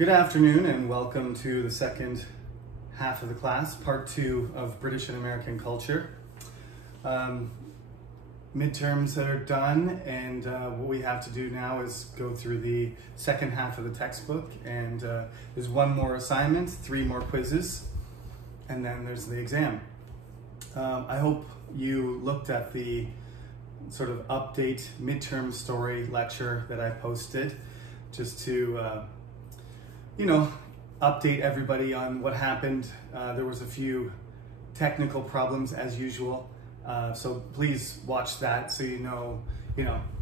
Good afternoon and welcome to the second half of the class, part 2 of British and American culture. Midterms are done, and what we have to do now is go through the second half of the textbook, and there's one more assignment, 3 more quizzes, and then there's the exam. I hope you looked at the sort of update midterm story lecture that I posted just to update everybody on what happened. There was a few technical problems as usual, so please watch that so you know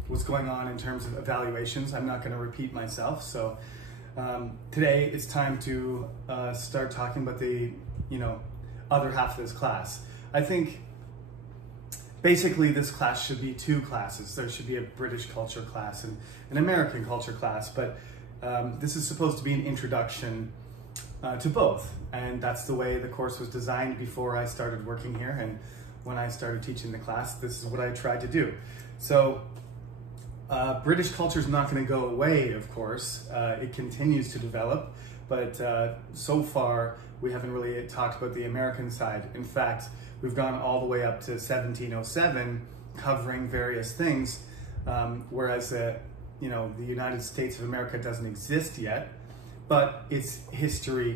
what's going on in terms of evaluations. I'm not going to repeat myself. So today it's time to start talking about the other half of this class. I think basically this class should be 2 classes. There should be a British culture class and an American culture class, but this is supposed to be an introduction to both, and that's the way the course was designed before I started working here, and when I started teaching the class, this is what I tried to do. So British culture is not going to go away, of course. It continues to develop, but so far we haven't really talked about the American side. In fact, we've gone all the way up to 1707, covering various things, whereas the United States of America doesn't exist yet, but its history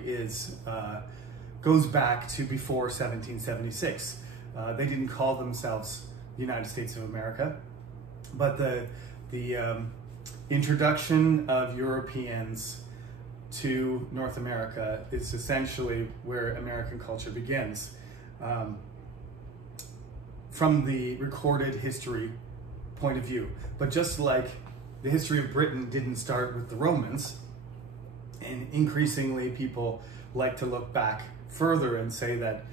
goes back to before 1776. They didn't call themselves the United States of America, but the introduction of Europeans to North America is essentially where American culture begins. From the recorded history point of view. But just like the history of Britain didn't start with the Romans, and increasingly people like to look back further and say that,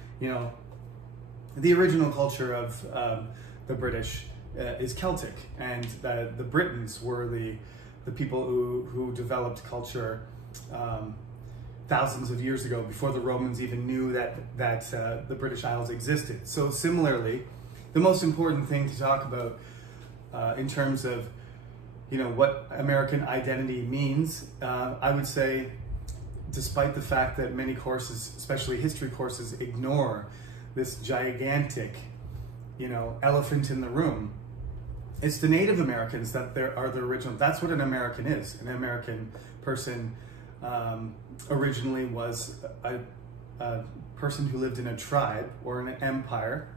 the original culture of the British is Celtic, and that the Britons were the people who developed culture thousands of years ago, before the Romans even knew that the British Isles existed. So similarly, the most important thing to talk about in terms of what American identity means, I would say, despite the fact that many courses, especially history courses, ignore this gigantic, elephant in the room, it's the Native Americans that are the original. That's what an American is. An American person originally was a person who lived in a tribe or an empire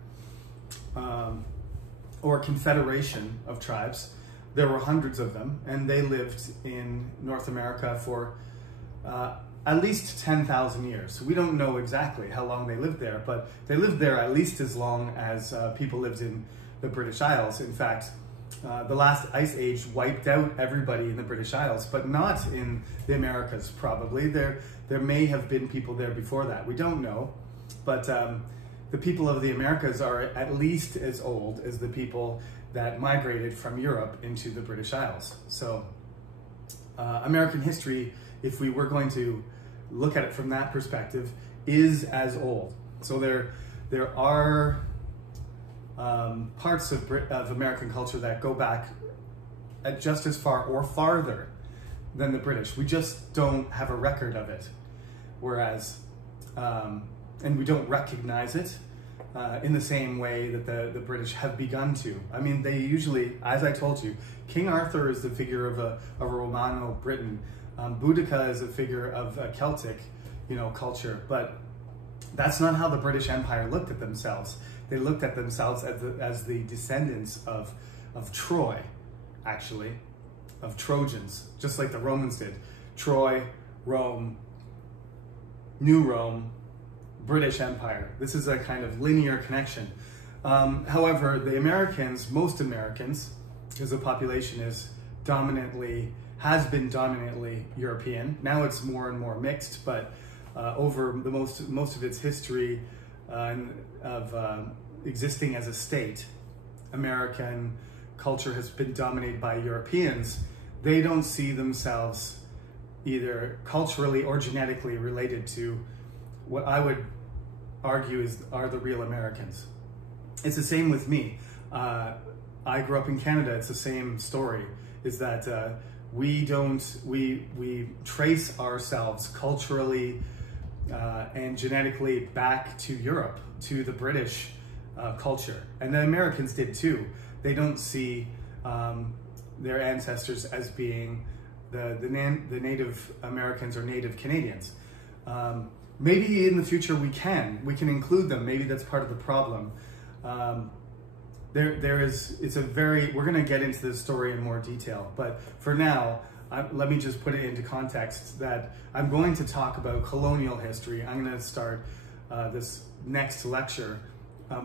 or a confederation of tribes. There were hundreds of them, and they lived in North America for at least 10,000 years. We don't know exactly how long they lived there, but they lived there at least as long as people lived in the British Isles. In fact, the last ice age wiped out everybody in the British Isles, but not in the Americas, probably. There may have been people there before that. We don't know, but the people of the Americas are at least as old as the people that migrated from Europe into the British Isles. So American history, if we were going to look at it from that perspective, is as old. So there are parts of American culture that go back just as far or farther than the British. We just don't have a record of it. Whereas, and we don't recognize it in the same way that the British have begun to. I mean, they usually, as I told you, King Arthur is the figure of a Romano-Briton. Boudica is a figure of a Celtic, culture. But that's not how the British Empire looked at themselves. They looked at themselves as the descendants of Troy, actually, of Trojans, just like the Romans did. Troy, Rome, New Rome, British Empire. This is a kind of linear connection. However, the Americans, most Americans, because the population has been dominantly European. Now it's more and more mixed, but over the most of its history of existing as a state, American culture has been dominated by Europeans. They don't see themselves either culturally or genetically related to what I would argue are the real Americans. It's the same with me. I grew up in Canada. It's the same story, is that we trace ourselves culturally and genetically back to Europe, to the British culture. And the Americans did too. They don't see their ancestors as being the Native Americans or Native Canadians. Maybe in the future we can include them. Maybe that's part of the problem. We're going to get into this story in more detail, but for now, let me just put it into context that I'm going to talk about colonial history. I'm going to start this next lecture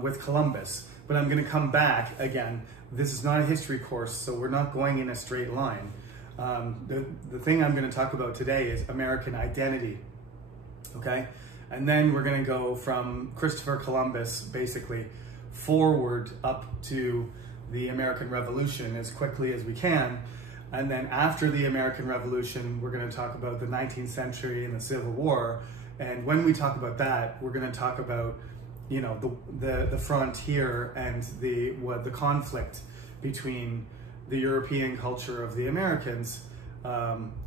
with Columbus, but I'm going to come back again. This is not a history course, so we're not going in a straight line. The thing I'm going to talk about today is American identity, okay? And then we're going to go from Christopher Columbus, basically, forward up to the American Revolution as quickly as we can. And then after the American Revolution, we're going to talk about the 19th century and the Civil War. And when we talk about that, we're going to talk about, you know, the frontier and the conflict between the European culture of the Americans,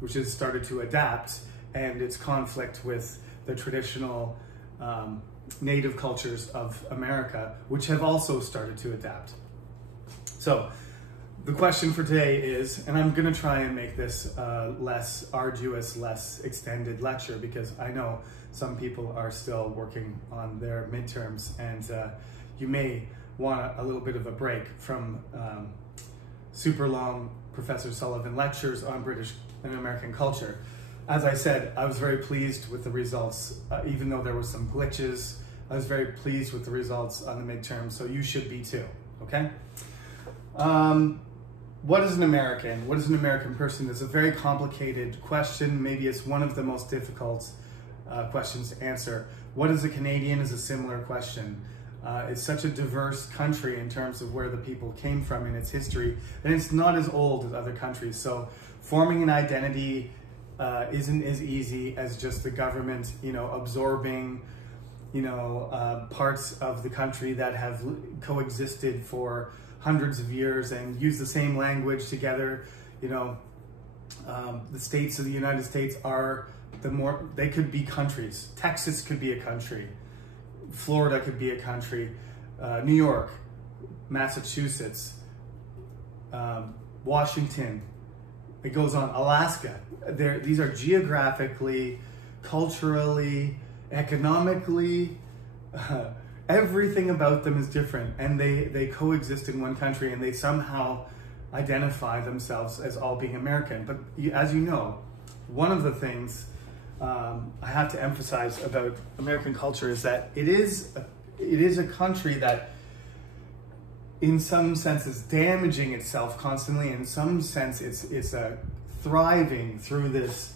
which has started to adapt, and its conflict with the traditional native cultures of America, which have also started to adapt. So the question for today is, and I'm going to try and make this less arduous, less extended lecture, because I know some people are still working on their midterms, and you may want a little bit of a break from super long Professor Sullivan lectures on British and American culture. As I said, I was very pleased with the results, even though there were some glitches. I was very pleased with the results on the midterm, so you should be too, okay? What is an American? What is an American person? It's a very complicated question. Maybe it's one of the most difficult questions to answer. What is a Canadian is a similar question. It's such a diverse country in terms of where the people came from in its history, and it's not as old as other countries. So forming an identity isn't as easy as just the government, you know, absorbing, you know, parts of the country that have coexisted for hundreds of years and use the same language together. You know, the states of the United States are they could be countries. Texas could be a country. Florida could be a country. New York, Massachusetts, Washington, it goes on, Alaska. These are geographically, culturally, economically, everything about them is different, and they coexist in one country, and they somehow identify themselves as all being American. But as you know, one of the things I have to emphasize about American culture is that it is a country that in some sense is damaging itself constantly. In some sense it's thriving through this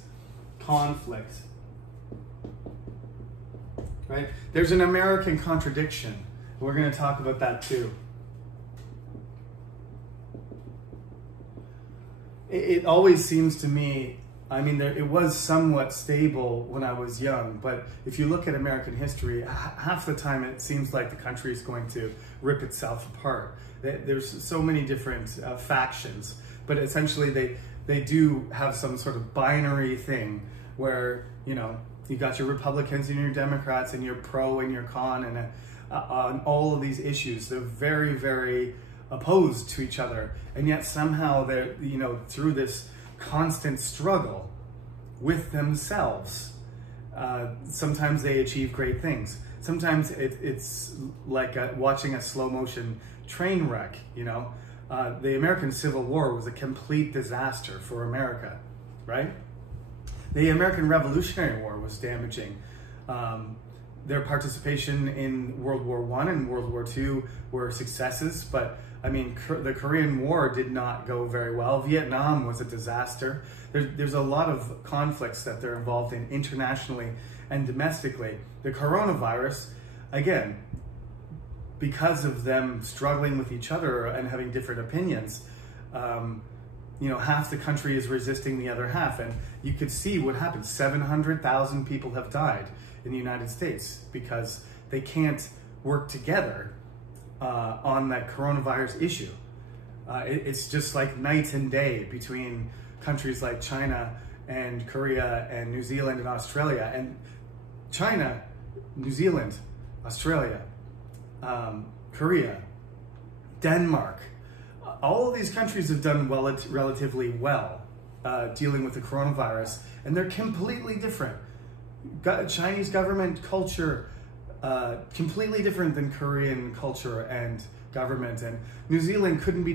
conflict, right? There's an American contradiction. We're going to talk about that too. It always seems to me, I mean, it was somewhat stable when I was young, but if you look at American history, half the time it seems like the country is going to rip itself apart. There's so many different factions, but essentially they do have some sort of binary thing where, you know, you got your Republicans and your Democrats and your pro and your con, and on all of these issues, they're very, very opposed to each other, and yet somehow they're, you know, through this constant struggle with themselves, sometimes they achieve great things. Sometimes it's like watching a slow motion train wreck, you know. The American Civil War was a complete disaster for America, right? The American Revolutionary War was damaging. Their participation in World War I and World War II were successes, but I mean, the Korean War did not go very well. Vietnam was a disaster. There's a lot of conflicts that they're involved in internationally and domestically. The coronavirus, again, because of them struggling with each other and having different opinions, you know, half the country is resisting the other half. And you could see what happened. 700,000 people have died in the United States because they can't work together on that coronavirus issue. It's just like night and day between countries like China and Korea and New Zealand and Australia. And China, New Zealand, Australia, Korea, Denmark, all of these countries have done relatively well dealing with the coronavirus, and they're completely different. Chinese government culture, completely different than Korean culture and government, and New Zealand couldn't be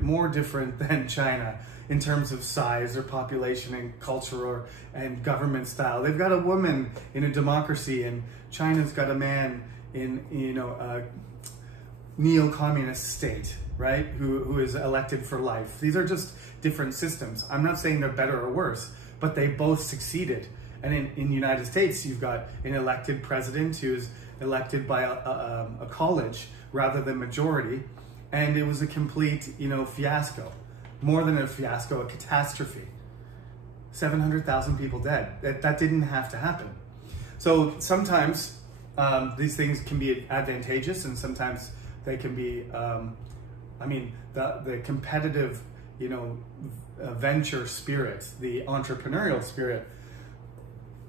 more different than China in terms of size or population and culture and government style. They've got a woman in a democracy, and China's got a man in, you know, a neo-communist state, right? Who is elected for life. These are just different systems. I'm not saying they're better or worse, but they both succeeded. And in the United States, you've got an elected president who's elected by a college rather than majority, and it was a complete, you know, fiasco. More than a fiasco, a catastrophe. 700,000 people dead. That didn't have to happen. So sometimes these things can be advantageous, and sometimes they can be, I mean, the competitive, you know, venture spirit, the entrepreneurial spirit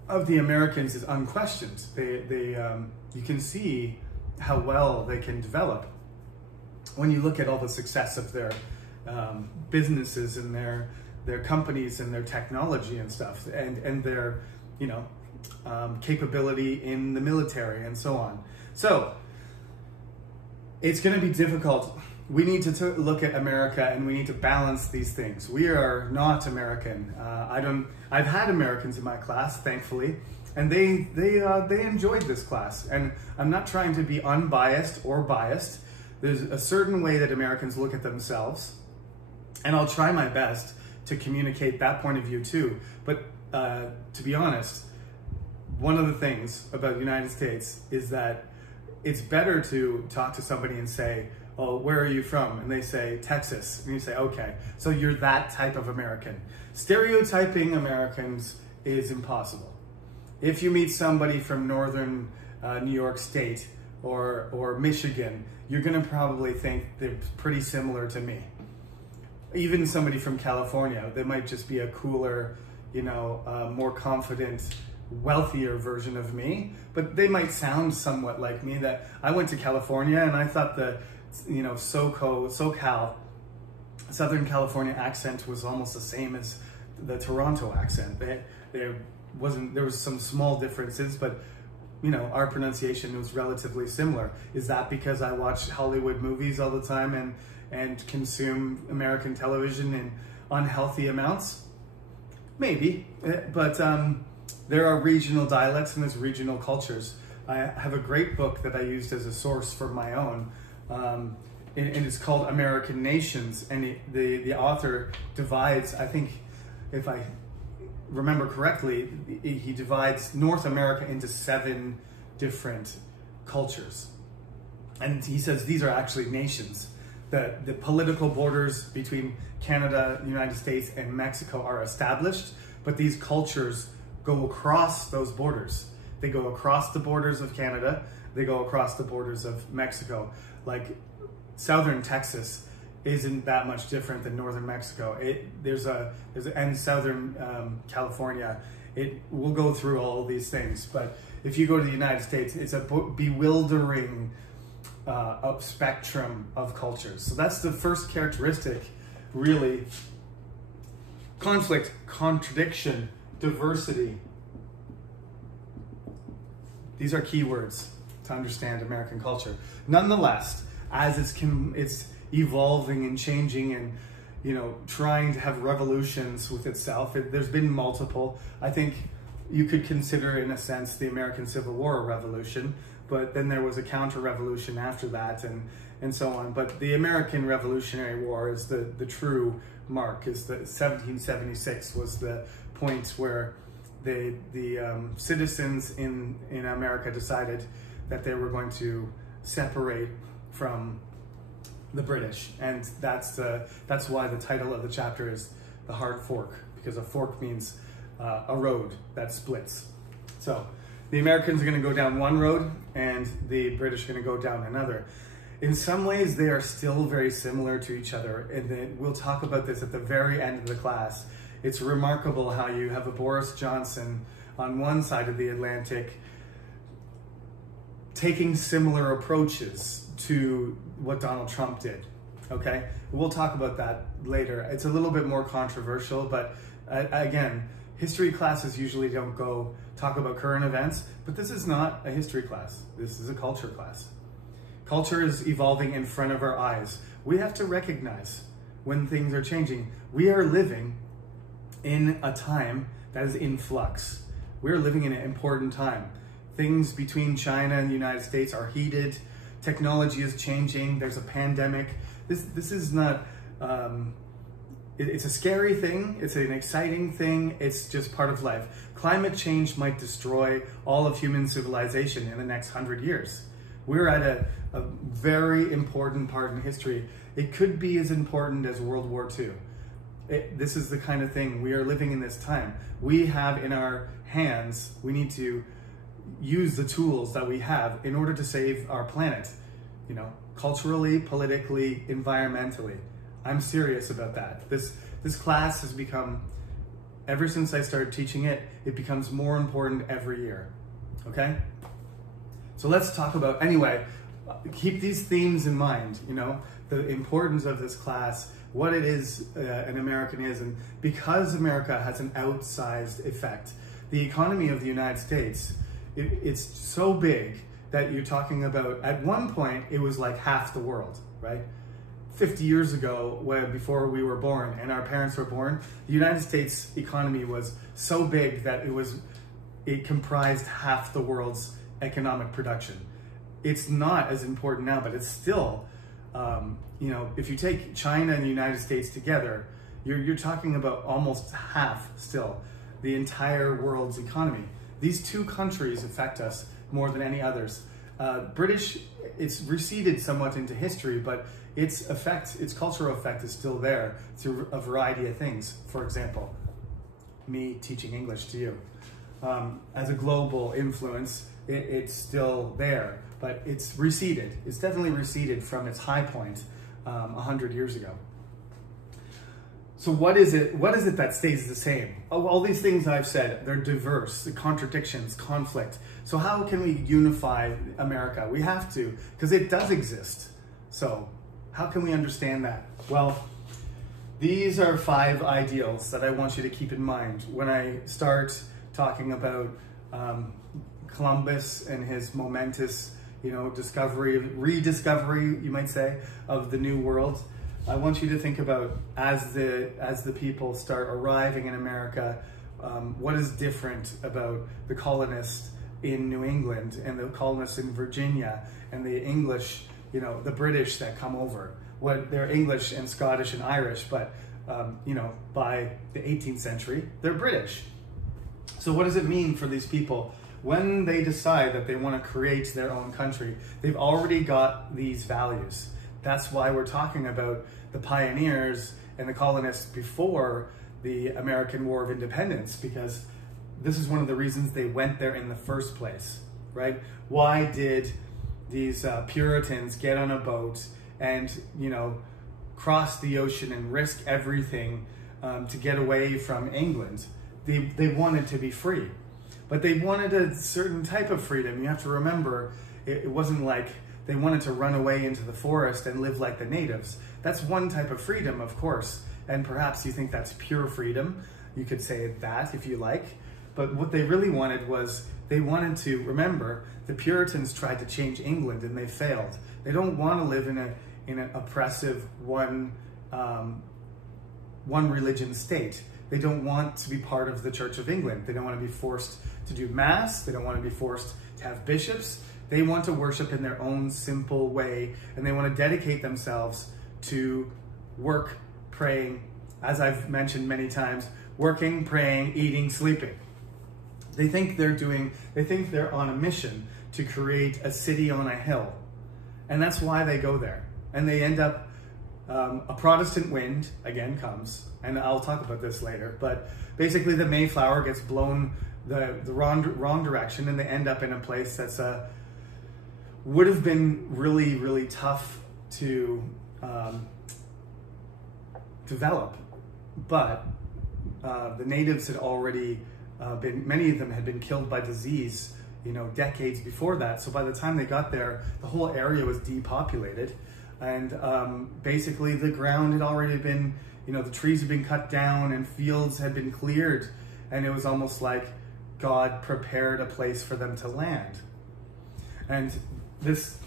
of the Americans is unquestioned. You can see how well they can develop when you look at all the success of their businesses and their companies and their technology and stuff, and their, you know, capability in the military and so on. So it's going to be difficult. We need to look at America, and we need to balance these things. We are not American. I've had Americans in my class, thankfully, and they enjoyed this class. And I'm not trying to be unbiased or biased. There's a certain way that Americans look at themselves, and I'll try my best to communicate that point of view too. But to be honest, one of the things about the United States is that it's better to talk to somebody and say, "Oh, where are you from?" And they say, "Texas." And you say, "Okay, so you're that type of American." Stereotyping Americans is impossible. If you meet somebody from northern New York State or Michigan, you're gonna probably think they're pretty similar to me. Even somebody from California, they might just be a cooler, you know, more confident, wealthier version of me, but they might sound somewhat like me. That I went to California, and I thought the, you know, SoCal, Southern California accent was almost the same as the Toronto accent. There was some small differences, but you know, our pronunciation was relatively similar. Is that because I watch Hollywood movies all the time and consume American television in unhealthy amounts? Maybe, but there are regional dialects and there's regional cultures. I have a great book that I used as a source for my own, and it's called American Nations, and the author divides, I think, if I remember correctly, he divides North America into 7 different cultures. And he says these are actually nations. The political borders between Canada, the United States, and Mexico are established, but these cultures go across those borders. They go across the borders of Canada, they go across the borders of Mexico. Like southern Texas isn't that much different than northern Mexico. And southern California. We'll go through all of these things, but if you go to the United States, it's a bewildering spectrum of cultures. So that's the first characteristic, really. Conflict, contradiction, diversity. These are key words to understand American culture. Nonetheless, as it's evolving and changing and, you know, trying to have revolutions with itself, there's been multiple. I think you could consider, in a sense, the American Civil War a revolution, but then there was a counter-revolution after that, and so on. But the American Revolutionary War is the true mark. Is the 1776 was the point where the citizens in America decided that they were going to separate from the British, and that's why the title of the chapter is The Hard Fork, because a fork means a road that splits. So the Americans are going to go down one road, and the British are going to go down another. In some ways, they are still very similar to each other, and then we'll talk about this at the very end of the class. It's remarkable how you have a Boris Johnson on one side of the Atlantic taking similar approaches to what Donald Trump did, okay? We'll talk about that later. It's a little bit more controversial, but again, history classes usually don't go talk about current events, but this is not a history class. This is a culture class. Culture is evolving in front of our eyes. We have to recognize when things are changing. We are living in a time that is in flux. We're living in an important time. Things between China and the United States are heated. Technology is changing. There's a pandemic. This is not, it's a scary thing. It's an exciting thing. It's just part of life. Climate change might destroy all of human civilization in the next 100 years. We're at a very important part in history. It could be as important as World War II. This is the kind of thing. We are living in this time. We have in our hands, we need to use the tools that we have in order to save our planet, you know, culturally, politically, environmentally. I'm serious about that. This class has become, ever since I started teaching it, it becomes more important every year, okay? So let's talk about, anyway, keep these themes in mind, you know, the importance of this class, what it is an American is, and because America has an outsized effect, the economy of the United States, it's so big that you're talking about, at one point, it was like half the world, right? 50 years ago, before we were born and our parents were born, the United States economy was so big that it comprised half the world's economic production. It's not as important now, but it's still, you know, if you take China and the United States together, you're talking about almost half still, the entire world's economy. These two countries affect us more than any others. British, it's receded somewhat into history, but its effect, its cultural effect is still there through a variety of things. For example, me teaching English to you. As a global influence, it's still there, but it's receded. It's definitely receded from its high point 100 years ago. So what is it that stays the same? Oh, all these things I've said, they're diverse, the contradictions, conflict. So how can we unify America? We have to, because it does exist. So how can we understand that? Well, these are 5 ideals that I want you to keep in mind when I start talking about Columbus and his momentous, you know, rediscovery, you might say, of the New World. I want you to think about, as the people start arriving in America, what is different about the colonists in New England and the colonists in Virginia and the English, you know, the British that come over. What they're English and Scottish and Irish, but you know, by the 18th century, they're British. So what does it mean for these people when they decide that they want to create their own country? They've already got these values. That's why we're talking about the pioneers and the colonists before the American War of Independence, because this is one of the reasons they went there in the first place, right? Why did these Puritans get on a boat and, you know, cross the ocean and risk everything to get away from England? They wanted to be free, but they wanted a certain type of freedom. You have to remember, it wasn't like they wanted to run away into the forest and live like the natives. That's one type of freedom, of course, and perhaps you think that's pure freedom. You could say that if you like, but what they really wanted was, they wanted to, remember, the Puritans tried to change England and they failed. They don't want to live in an oppressive one religion state. They don't want to be part of the Church of England. They don't want to be forced to do mass. They don't want to be forced to have bishops. They want to worship in their own simple way, and they want to dedicate themselves to work, praying, as I've mentioned many times, working, praying, eating, sleeping. They think they're on a mission to create a city on a hill. And that's why they go there. And they end up, a Protestant wind, again, comes, and I'll talk about this later, but basically the Mayflower gets blown the wrong direction, and they end up in a place that's would have been really, really tough to develop. But the natives had already many of them had been killed by disease, decades before that. So by the time they got there, the whole area was depopulated, and basically the ground had already been, the trees had been cut down and fields had been cleared, and it was almost like God prepared a place for them to land. And this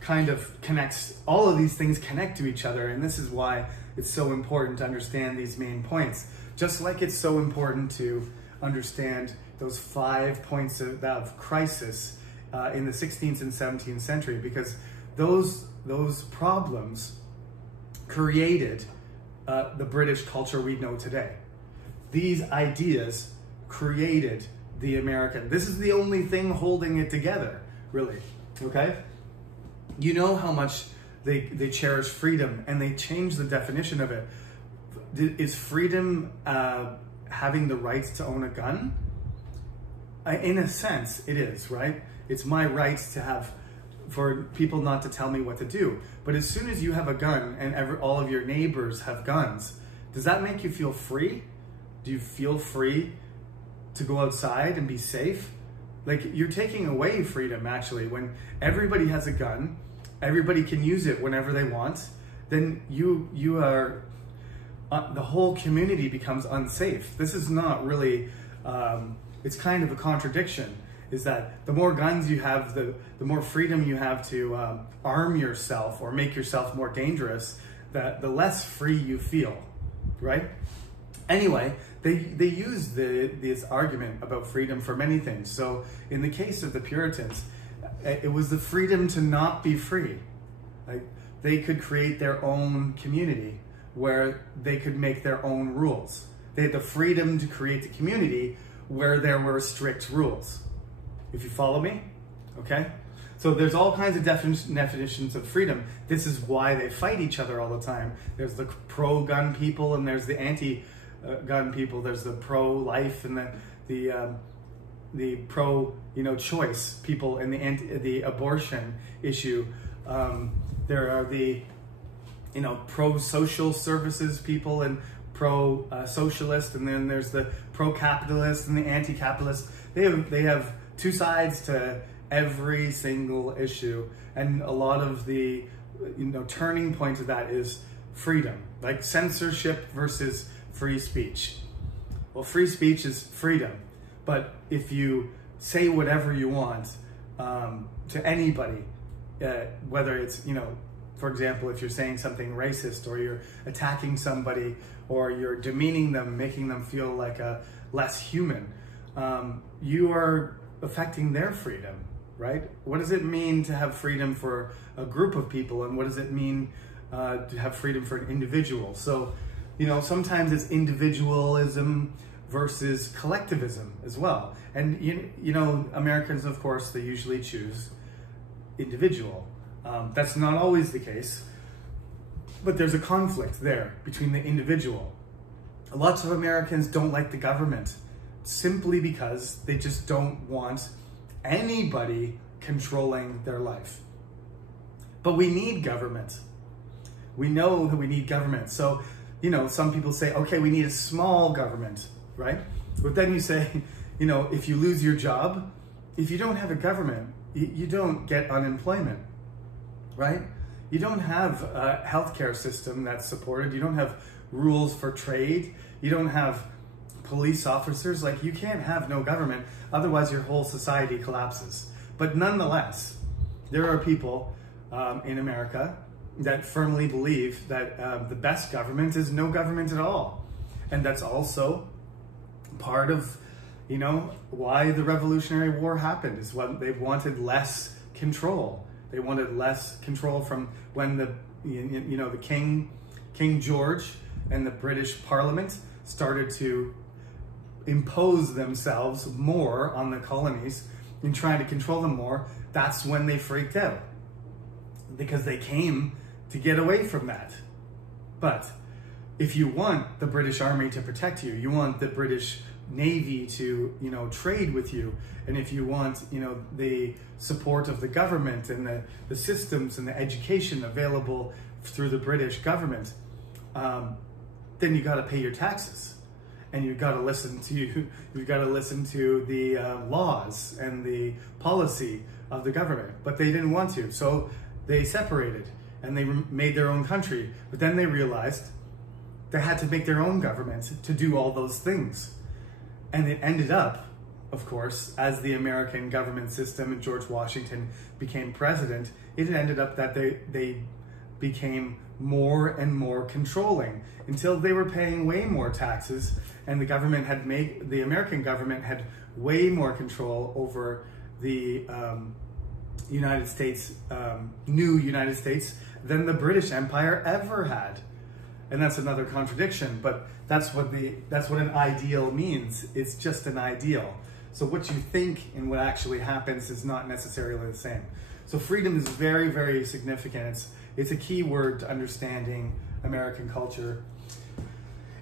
kind of connects, all of these things connect to each other, and this is why it's so important to understand these main points. Just like it's so important to understand those 5 points of crisis in the 16th and 17th century, because those problems created the British culture we know today. These ideas created the American. This is the only thing holding it together, really, okay? You know how much they cherish freedom, and they change the definition of it. Is freedom having the right to own a gun? In a sense, it is, right? It's my right to have, for people not to tell me what to do. But as soon as you have a gun and all of your neighbors have guns, does that make you feel free? Do you feel free to go outside and be safe? Like, you're taking away freedom, actually. When everybody has a gun, everybody can use it whenever they want, then you are, the whole community becomes unsafe. This is not really, it's kind of a contradiction, is that the more guns you have, the more freedom you have to arm yourself or make yourself more dangerous, the less free you feel, right? Anyway, they use this argument about freedom for many things. So in the case of the Puritans, it was the freedom to not be free. Like, they could create their own community where they could make their own rules. They had the freedom to create a community where there were strict rules. If you follow me, okay? So there's all kinds of definitions of freedom. This is why they fight each other all the time. There's the pro-gun people and there's the anti-gun people. There's the pro-life and the pro-choice people and the abortion issue. There are the pro-social services people and pro-socialist, and then there's the pro-capitalist and the anti-capitalist. They have two sides to every single issue, and a lot of the turning point of that is freedom, like censorship versus free speech. Well, free speech is freedom, but if you say whatever you want to anybody, whether it's for example, if you're saying something racist, or you're attacking somebody, or you're demeaning them, making them feel like a less human, you are affecting their freedom, right? What does it mean to have freedom for a group of people, and what does it mean to have freedom for an individual? So, sometimes it's individualism versus collectivism as well. And Americans, of course, they usually choose individual. That's not always the case, but there's a conflict there between the individual. Lots of Americans don't like the government simply because they just don't want anybody controlling their life. But we need government. We know that we need government. So, some people say, okay, we need a small government, right? But then you say, if you lose your job, if you don't have a government, you don't get unemployment, right? You don't have a healthcare system that's supported. You don't have rules for trade. You don't have police officers. Like, you can't have no government, otherwise your whole society collapses. But nonetheless, there are people in America that firmly believe that the best government is no government at all. And that's also part of, why the Revolutionary War happened, is what they wanted less control. They wanted less control from when the King George and the British Parliament started to impose themselves more on the colonies and trying to control them more. That's when they freaked out, because they came to get away from that. But if you want the British Army to protect you, you want the British Navy to, trade with you, and if you want, the support of the government and the systems and the education available through the British government, then you got to pay your taxes. and you've got to listen to the laws and the policy of the government. But they didn't want to, so they separated and they made their own country. But then they realized they had to make their own government to do all those things. And it ended up, of course, as the American government system and George Washington became president, it ended up that they became more and more controlling until they were paying way more taxes, and the American government had way more control over the United States, new United States, than the British Empire ever had. And that's another contradiction, but that's what an ideal means. It's just an ideal. So what you think and what actually happens is not necessarily the same. So freedom is very, very significant. It's a key word to understanding American culture.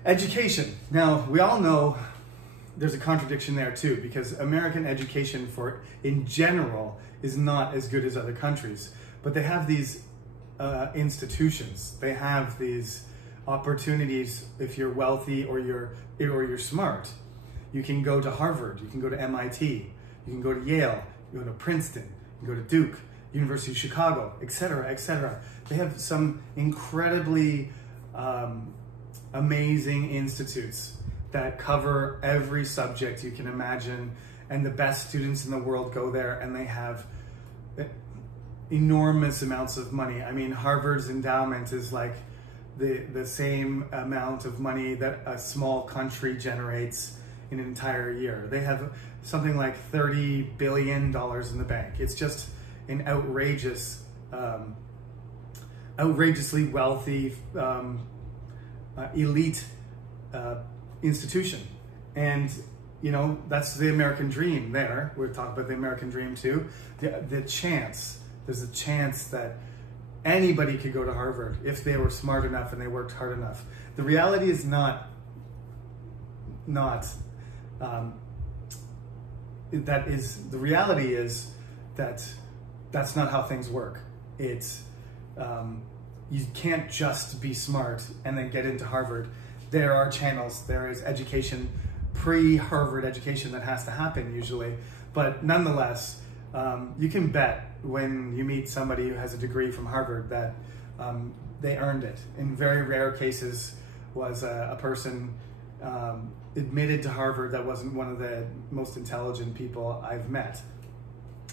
Education. Now, we all know there's a contradiction there too, because American education in general is not as good as other countries, but they have these institutions. They have these opportunities if you're wealthy or you're smart. You can go to Harvard, you can go to MIT, you can go to Yale, you can go to Princeton, you can go to Duke, University of Chicago, etc., etc. They have some incredibly amazing institutes that cover every subject you can imagine, and the best students in the world go there, and they have enormous amounts of money. I mean, Harvard's endowment is like the same amount of money that a small country generates in an entire year. They have something like $30 billion in the bank. It's just an outrageously wealthy elite institution. And you know, that's the American dream there. We're talking about the American dream too. There's a chance that anybody could go to Harvard if they were smart enough and they worked hard enough. The reality is the reality is that that's not how things work. It's you can't just be smart and then get into Harvard. There are channels. There is education, pre-Harvard education that has to happen usually, but nonetheless, you can bet when you meet somebody who has a degree from Harvard that they earned it. In very rare cases was a person admitted to Harvard that wasn't one of the most intelligent people I've met.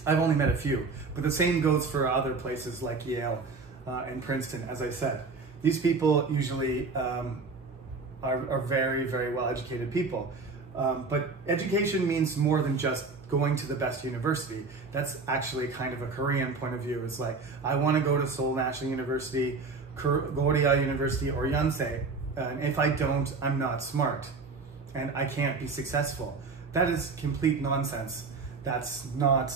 I've only met a few, but the same goes for other places like Yale and Princeton, as I said. These people usually are very, very well-educated people. But education means more than just going to the best university. That's actually kind of a Korean point of view. It's like, I want to go to Seoul National University, Korea University, or Yonsei. And if I don't, I'm not smart and I can't be successful. That is complete nonsense. That's not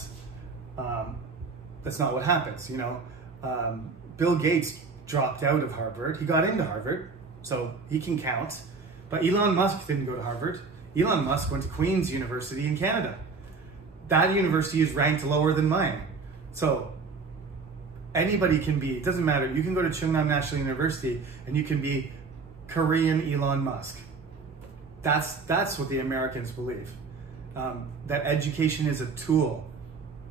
what happens, you know. Bill Gates dropped out of Harvard. He got into Harvard, so he can count. But Elon Musk didn't go to Harvard. Elon Musk went to Queen's University in Canada. That university is ranked lower than mine. So anybody can be, it doesn't matter. You can go to Chungnam National University and you can be Korean Elon Musk. That's what the Americans believe. That education is a tool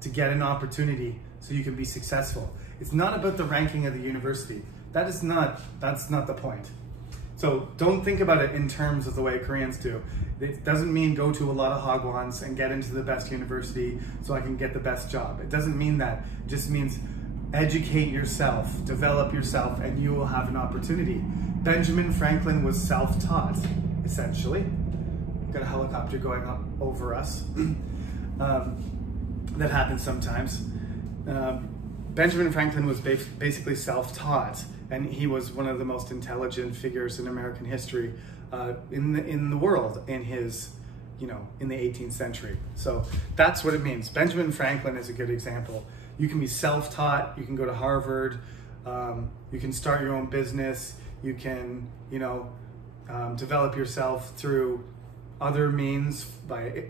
to get an opportunity so you can be successful. It's not about the ranking of the university. That's not the point. So don't think about it in terms of the way Koreans do. It doesn't mean go to a lot of hagwons and get into the best university so I can get the best job. It doesn't mean that. It just means educate yourself, develop yourself, and you will have an opportunity. Benjamin Franklin was self-taught, essentially. We've got a helicopter going up over us. That happens sometimes. Benjamin Franklin was basically self-taught, and he was one of the most intelligent figures in American history in the world in his, in the 18th century. So that's what it means. Benjamin Franklin is a good example. You can be self-taught, you can go to Harvard, you can start your own business, you can, develop yourself through other means by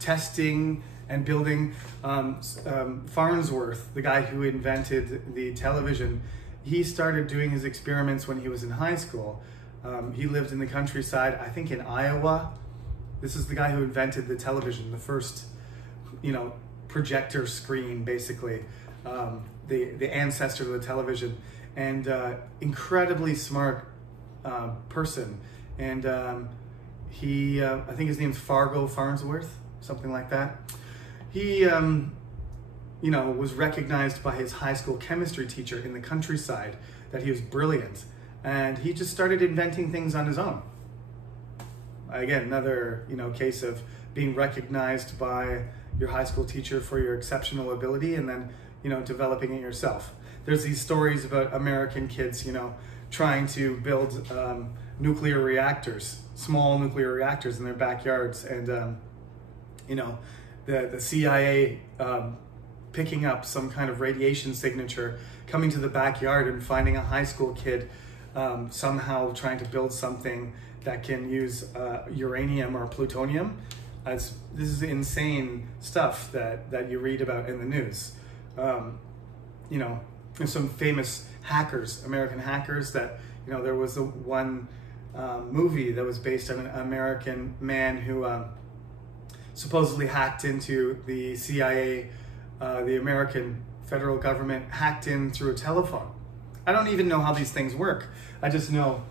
testing and building. Farnsworth, the guy who invented the television, he started doing his experiments when he was in high school. He lived in the countryside, I think in Iowa. This is the guy who invented the television, the first, projector screen, basically, the ancestor of the television, and incredibly smart person. And he, I think his name's Farnsworth, something like that. He, was recognized by his high school chemistry teacher in the countryside that he was brilliant. And he just started inventing things on his own. Again, another, case of being recognized by your high school teacher for your exceptional ability and then, developing it yourself. There's these stories about American kids, trying to build nuclear reactors, small nuclear reactors in their backyards. And, the CIA picking up some kind of radiation signature, coming to the backyard and finding a high school kid somehow trying to build something that can use uranium or plutonium. This is insane stuff that you read about in the news. There's some famous hackers, American hackers that, there was one movie that was based on an American man who supposedly hacked into the CIA, the American federal government hacked in through a telephone. I don't even know how these things work. I just know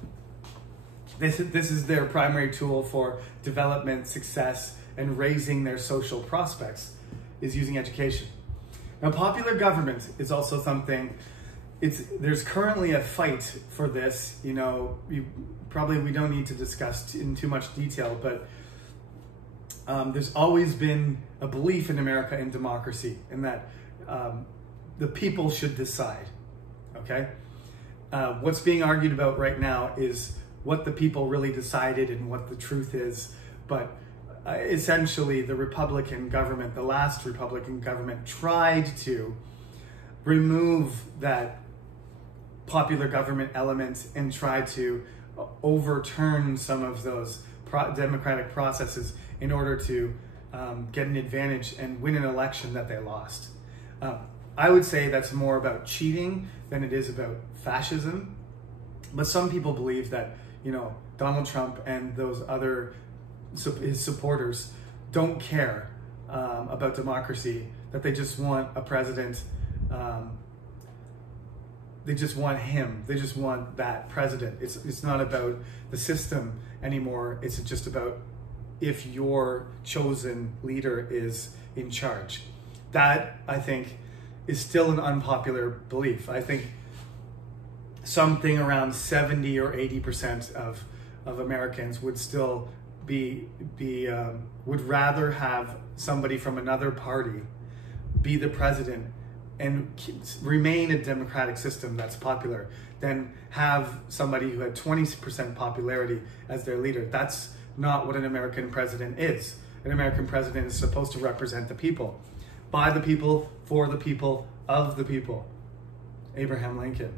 this is their primary tool for development, success, and raising their social prospects, is using education. Now, popular government is also something, there's currently a fight for this. We don't need to discuss in too much detail, but there's always been a belief in America in democracy, and that the people should decide, okay? What's being argued about right now is what the people really decided and what the truth is. But essentially, the Republican government, the last Republican government, tried to remove that popular government element and tried to overturn some of those democratic processes in order to get an advantage and win an election that they lost. I would say that's more about cheating than it is about fascism. But some people believe that, Donald Trump and those other, his supporters, don't care about democracy, that they just want a president, they just want him, they just want that president. It's not about the system anymore, it's just about if your chosen leader is in charge. That, I think, is still an unpopular belief. I think something around 70 or 80% of Americans would still would rather have somebody from another party be the president and remain a democratic system that's popular than have somebody who had 20% popularity as their leader. That's not what an American president is. An American president is supposed to represent the people, by the people, for the people, of the people. Abraham Lincoln.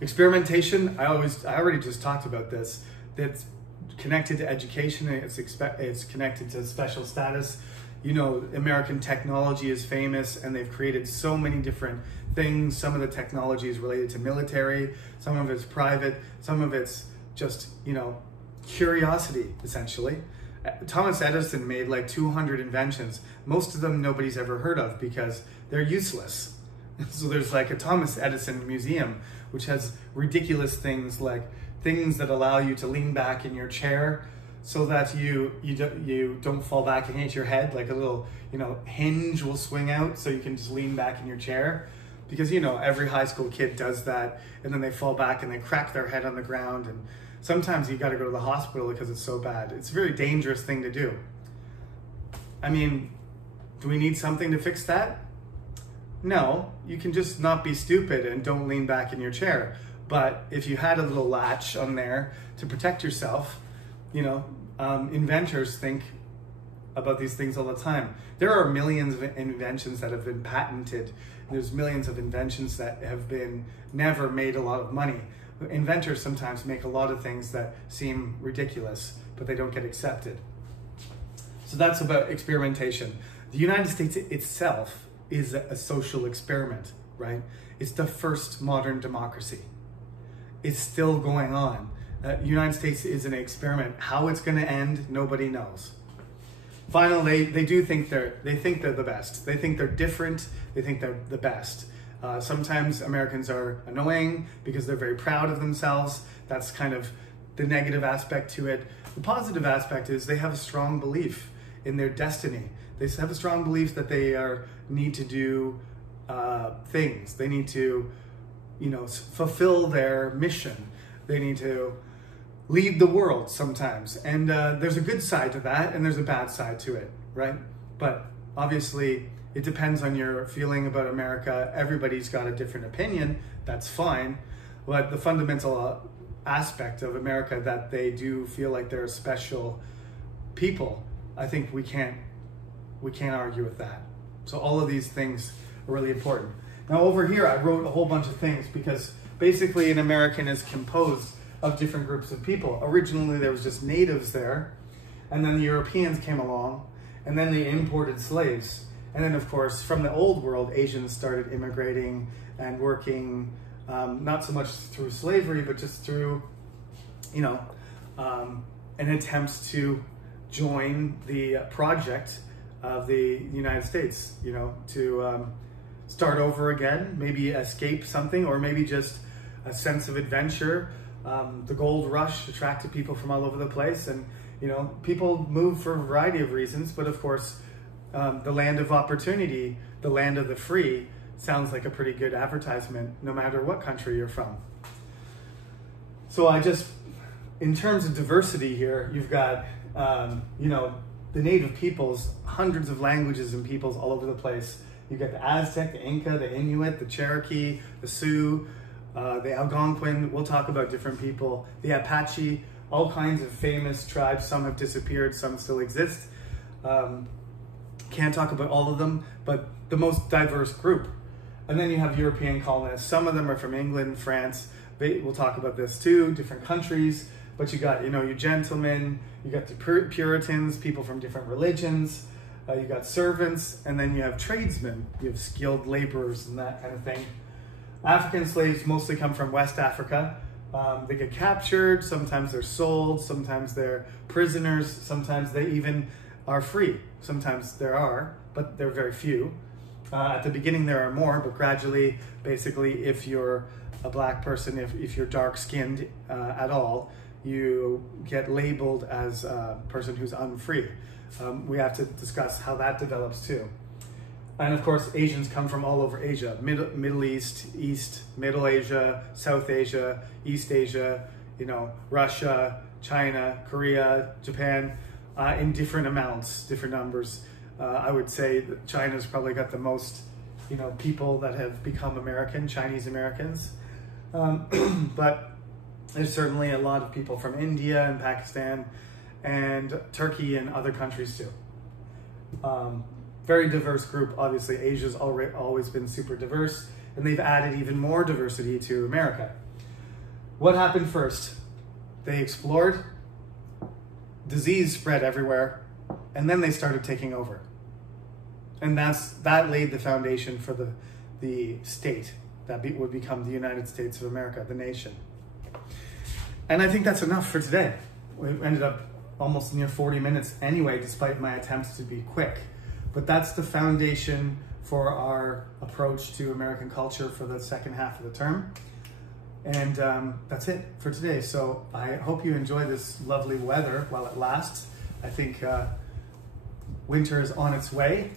Experimentation, I already just talked about this. That's connected to education, it's connected to special status. American technology is famous, and they've created so many different things. Some of the technology is related to military, some of it's private, some of it's just, curiosity, essentially. Thomas Edison made like 200 inventions. Most of them nobody's ever heard of because they're useless. So there's like a Thomas Edison museum, which has ridiculous things, like things that allow you to lean back in your chair so that you don't fall back and hit your head. Like a little, hinge will swing out so you can just lean back in your chair. Because, every high school kid does that, and then they fall back and they crack their head on the ground, and sometimes you got to go to the hospital because it's so bad. It's a very dangerous thing to do. I mean, do we need something to fix that? No, you can just not be stupid and don't lean back in your chair. But if you had a little latch on there to protect yourself, inventors think about these things all the time. There are millions of inventions that have been patented. There's millions of inventions that have been never made a lot of money. Inventors sometimes make a lot of things that seem ridiculous, but they don't get accepted. So that's about experimentation. The United States itself is a social experiment, right? It's the first modern democracy. it's still going on. United States is an experiment. How it's going to end, nobody knows. Finally, they think they're the best. They think they're different. They think they're the best. Sometimes Americans are annoying because they're very proud of themselves. That's kind of the negative aspect to it. The positive aspect is they have a strong belief in their destiny. They have a strong belief that they need to do things. They need to, fulfill their mission. They need to lead the world sometimes. And there's a good side to that and there's a bad side to it, right? But obviously it depends on your feeling about America. Everybody's got a different opinion. That's fine. But the fundamental aspect of America, that they do feel like they're special people, I think we can't argue with that. So all of these things are really important. Now over here, I wrote a whole bunch of things because basically an American is composed of different groups of people. Originally there was just natives there, and then the Europeans came along, and then they imported slaves. And then of course, from the old world, Asians started immigrating and working, not so much through slavery, but just through, an attempt to join the project of the United States, to start over again, maybe escape something, or maybe just a sense of adventure. The gold rush attracted people from all over the place, and people move for a variety of reasons, but of course the land of opportunity, the land of the free, sounds like a pretty good advertisement no matter what country you're from. So in terms of diversity here, you've got the native peoples, hundreds of languages and peoples all over the place. You've got the Aztec, the Inca, the Inuit, the Cherokee, the Sioux, the Algonquin. We'll talk about different people. The Apache, all kinds of famous tribes. Some have disappeared, some still exist. Can't talk about all of them, but the most diverse group. And then you have European colonists. Some of them are from England, France. We'll talk about this too, different countries. But you got, your gentlemen, you got the Puritans, people from different religions. You got servants, and then you have tradesmen. You have skilled laborers and that kind of thing. African slaves mostly come from West Africa. They get captured, sometimes they're sold, sometimes they're prisoners, sometimes they even are free. Sometimes there are, but they're very few. At the beginning there are more, but gradually, basically, if you're a black person, if you're dark-skinned at all, you get labeled as a person who's unfree. We have to discuss how that develops too. And of course, Asians come from all over Asia, Middle East, Middle Asia, South Asia, East Asia, Russia, China, Korea, Japan, in different amounts, different numbers. I would say that China's probably got the most, people that have become American, Chinese Americans. But there's certainly a lot of people from India and Pakistan and Turkey and other countries too. Very diverse group. Obviously, Asia's always been super diverse, and they've added even more diversity to America. What happened first? They explored, disease spread everywhere, and then they started taking over. And that laid the foundation for the state that would become the United States of America, the nation. And I think that's enough for today. We ended up almost near 40 minutes anyway, despite my attempts to be quick. But that's the foundation for our approach to American culture for the second half of the term. And that's it for today. So I hope you enjoy this lovely weather while it lasts. I think winter is on its way.